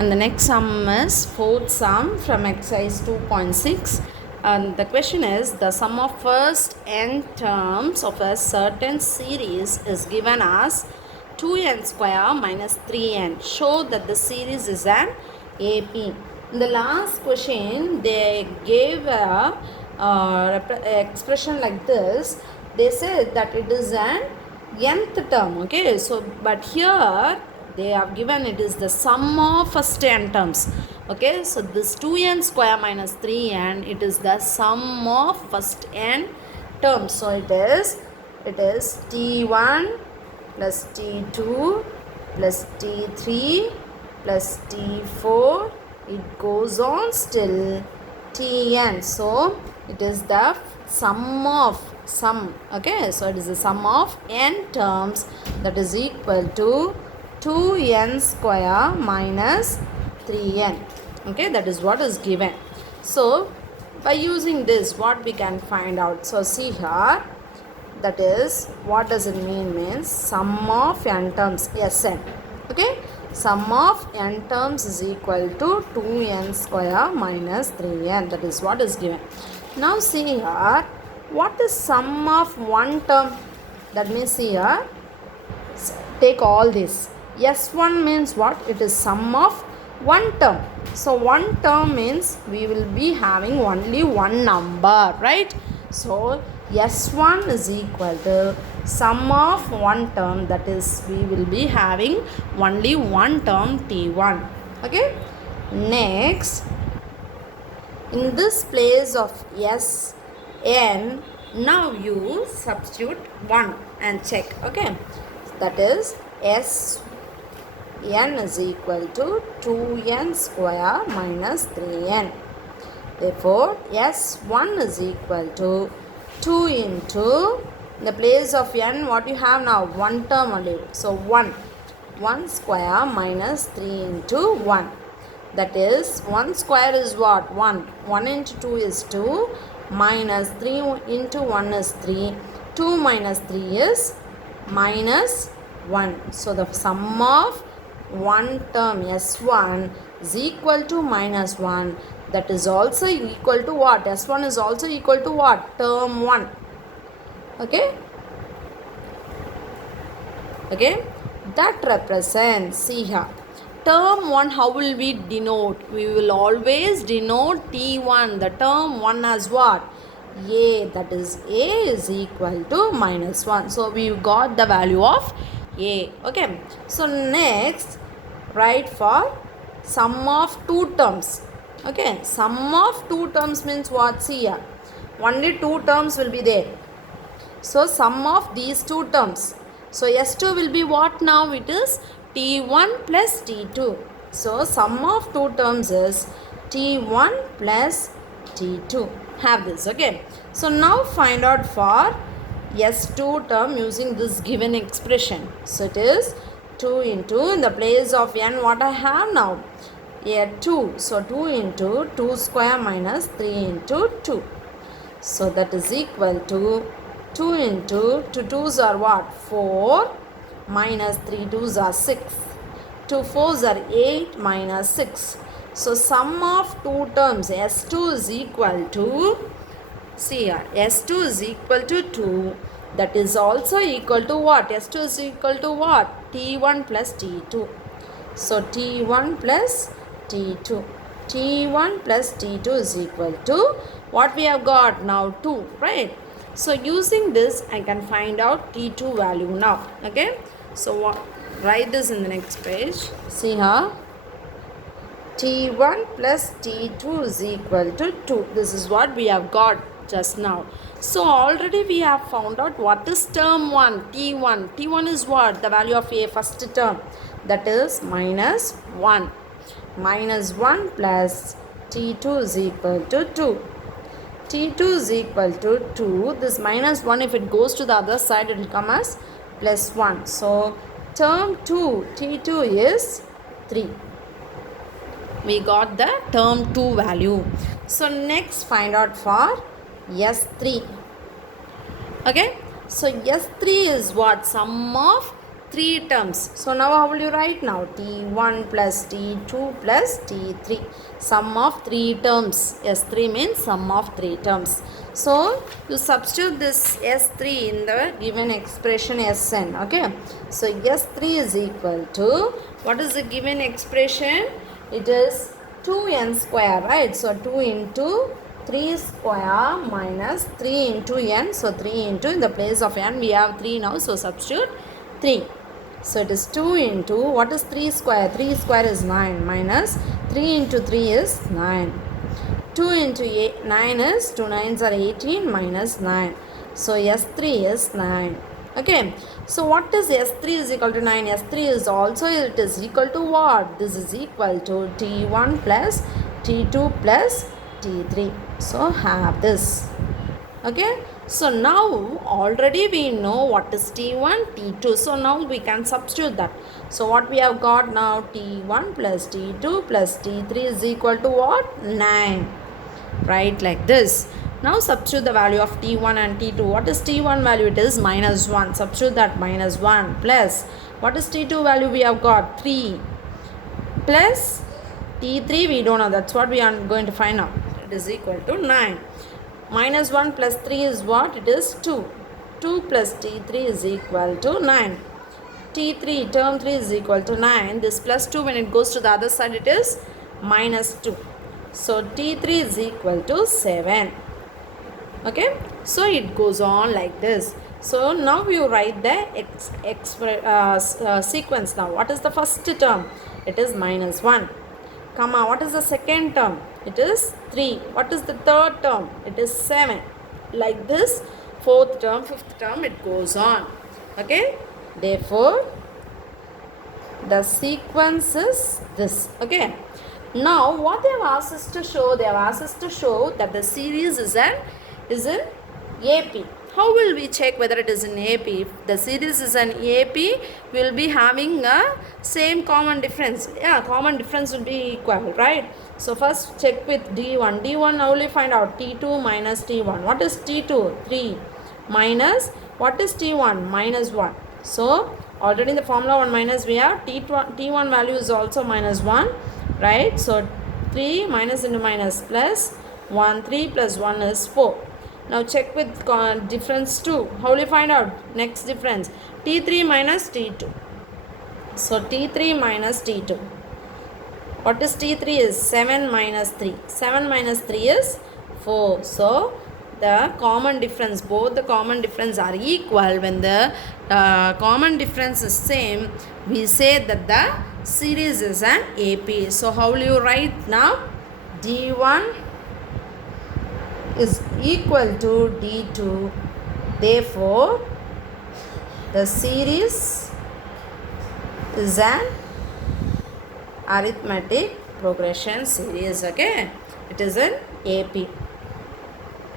And the next sum is fourth sum from exercise 2.6. And the question is, the sum of first n terms of a certain series is given as 2n square minus 3n. Show that the series is an AP. In the last question, they gave a expression like this. They said that it is an nth term. Okay, so but here they have given it is the sum of first n terms. Okay, so this 2n square minus 3n, it is the sum of first n terms. So it is t1 plus t2 plus t3 plus t4, it goes on still tn. So it is the sum of okay, so it is the sum of n terms, that is equal to 2n square minus 3n. Okay, that is what is given. So by using this, what we can find out? So see here, that is, what does it means sum of n terms, Sn. Okay, sum of n terms is equal to 2n square minus 3n. That is what is given. Now see here, what is sum of one term? That means here, take all this. S1 means what? It is sum of one term. So one term means we will be having only one number, right? So S1 is equal to sum of one term, that is we will be having only one term T1. Okay, next, in this place of Sn, now you substitute 1 and check. Okay, that is Sn is equal to 2n square minus 3n. Therefore S1 is equal to 2 into, in the place of n, what you have now? One term only. So 1 square minus 3 into 1. That is, 1 square is what? 1. 1 into 2 is 2. Minus 3 into 1 is 3. 2 minus 3 is minus 1. So the sum of one term S1 is equal to minus 1. That is also equal to what? S1 is also equal to what? Term 1. Okay? Okay? That represents, see here, term 1, how will we denote? We will always denote T1, the term 1, as what? A, that is A is equal to minus 1. So we got the value of A. Okay. So next, write for sum of two terms. Okay, sum of two terms means what? See here, only two terms will be there. So sum of these two terms. So S2 will be what now? It is T1 plus T2. So sum of two terms is T1 plus T2. Have this. Okay. So now find out for S2 term using this given expression. So it is 2 into, in the place of n, what I have now? Here 2. So 2 into 2 square minus 3 into 2. So that is equal to 2 into 2 2s are what? 4 minus 3 2s are 6. 2 4s are 8 minus 6. So sum of two terms S2 is equal to, see here, S2 is equal to 2. That is also equal to what? S2 is equal to what? T1 plus T2. So T1 plus T2. T1 plus T2 is equal to what we have got now? 2, right? So using this, I can find out T2 value now. Okay. So write this in the next page. See here. T1 plus T2 is equal to 2. This is what we have got just now. So already we have found out what is term 1, T1. T1 is what? The value of A, first term. That is minus 1. Minus 1 plus T2 is equal to 2. T2 is equal to 2. This minus 1, if it goes to the other side, it will come as plus 1. So term 2, T2 is 3. We got the term 2 value. So next, find out for S3. Okay. So S3 is what? Sum of 3 terms. So now how will you write now? T1 plus T2 plus T3. Sum of 3 terms. S3 means sum of 3 terms. So you substitute this S3 in the given expression Sn. Okay. So S3 is equal to, what is the given expression? It is 2n square, right? So 2 into 3 square minus 3 into n. So 3 into, in the place of n we have 3 now. So substitute 3. So it is 2 into, what is 3 square? 3 square is 9 minus 3 into 3 is 9. 2 into 9 is, 2 9s are 18 minus 9. So S3 is 9. Okay. So what is S3 is equal to 9? S3 is also, it is equal to what? This is equal to T1 plus T2 plus T3. So have this. Okay. So now already we know what is T1, T2. So now we can substitute that. So what we have got now? T1 plus T2 plus T3 is equal to what? 9. Right, like this. Now substitute the value of T1 and T2. What is T1 value? It is minus 1. Substitute that, minus 1 plus, what is T2 value? We have got 3 plus T3 we don't know. That's what we are going to find out. It is equal to 9. Minus 1 plus 3 is what? It is 2. 2 plus T3 is equal to 9. T3, term 3 is equal to 9. This plus 2, when it goes to the other side, it is minus 2. So T3 is equal to 7. Okay. So it goes on like this. So now you write the sequence now. What is the first term? It is minus 1. Comma, what is the second term? It is 3. What is the third term? It is 7. Like this, fourth term, fifth term, it goes on. Okay. Therefore, the sequence is this. Okay. Now, what they have asked us to show? They have asked us to show that the series is in AP. How will we check whether it is in AP? If the series is an AP, we will be having a same common difference. Yeah, common difference will be equal, right? So first check with D1. D1 now will find out T2 minus T1. What is T2? 3 minus, what is T1? Minus 1. So already in the formula 1 minus we have T1 value is also minus 1, right? So 3 minus into minus plus 1. 3 plus 1 is 4. Now check with difference 2. How will you find out? Next difference. T3 minus T2. So T3 minus T2. What is T3 is? 7 minus 3. 7 minus 3 is 4. So the common difference, both the common difference are equal. When the common difference is same, we say that the series is an AP. So how will you write now? D1 is equal to D2. Therefore, the series is an arithmetic progression series. Okay, it is an AP.